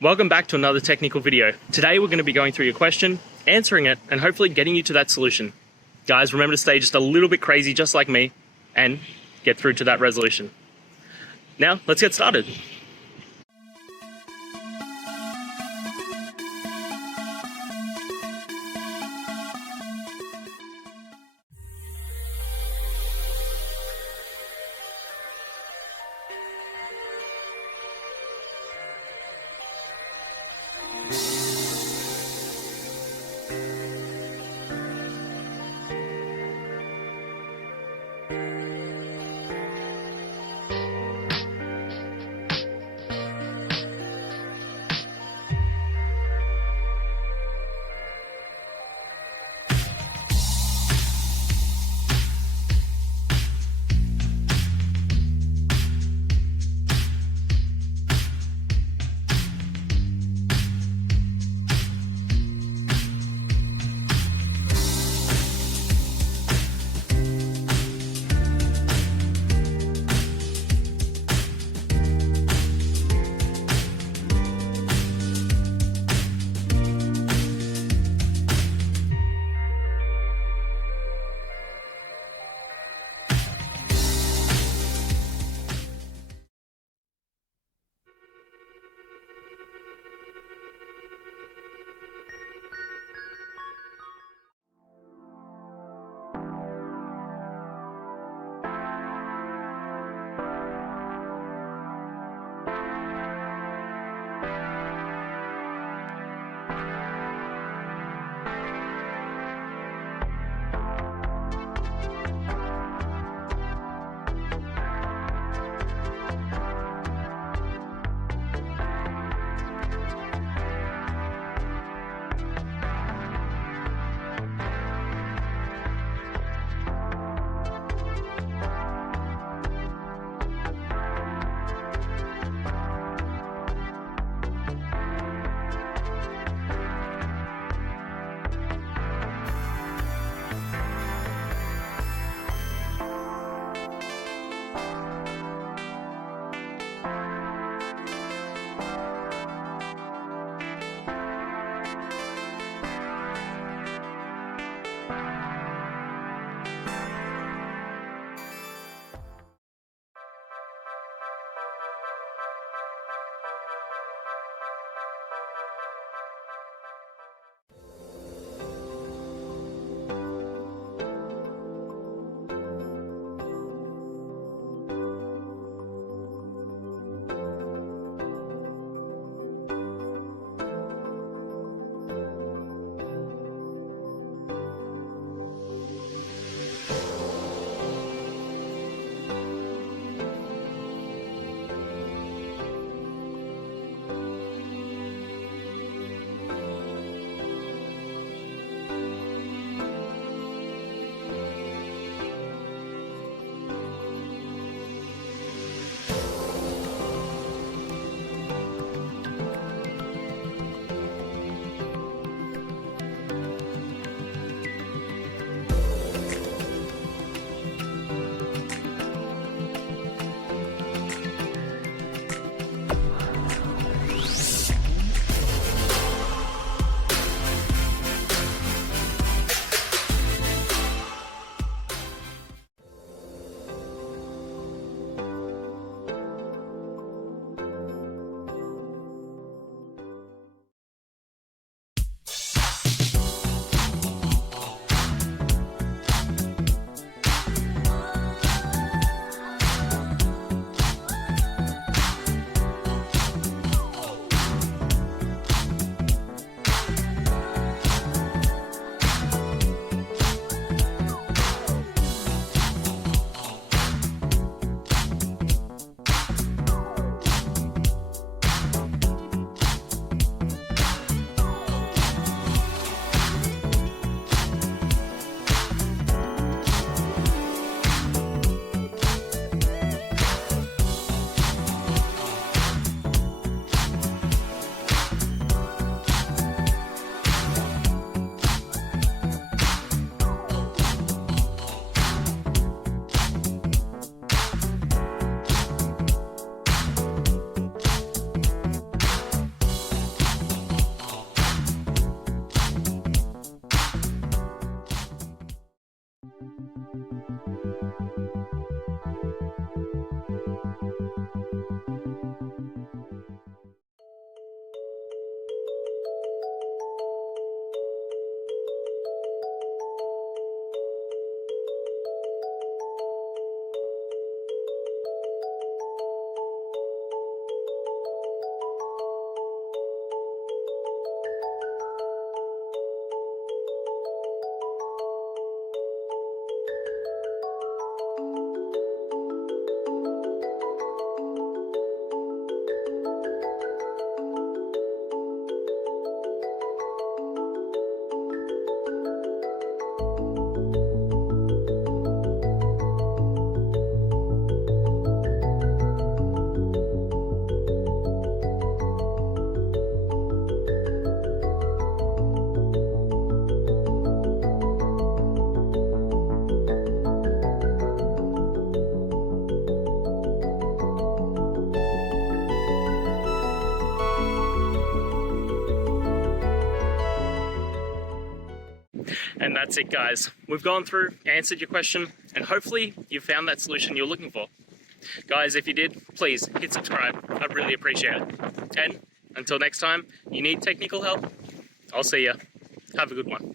Welcome back to another technical video. Today we're going to be going through your question, answering it, and hopefully getting you to that solution. Guys, remember to stay just a little bit crazy just like me and get through to that resolution. Now, let's get started. And that's it, guys. We've gone through, answered your question, and hopefully you found that solution you're looking for. Guys, if you did, please hit subscribe. I'd really appreciate it. And until next time, you need technical help, I'll see ya. Have a good one.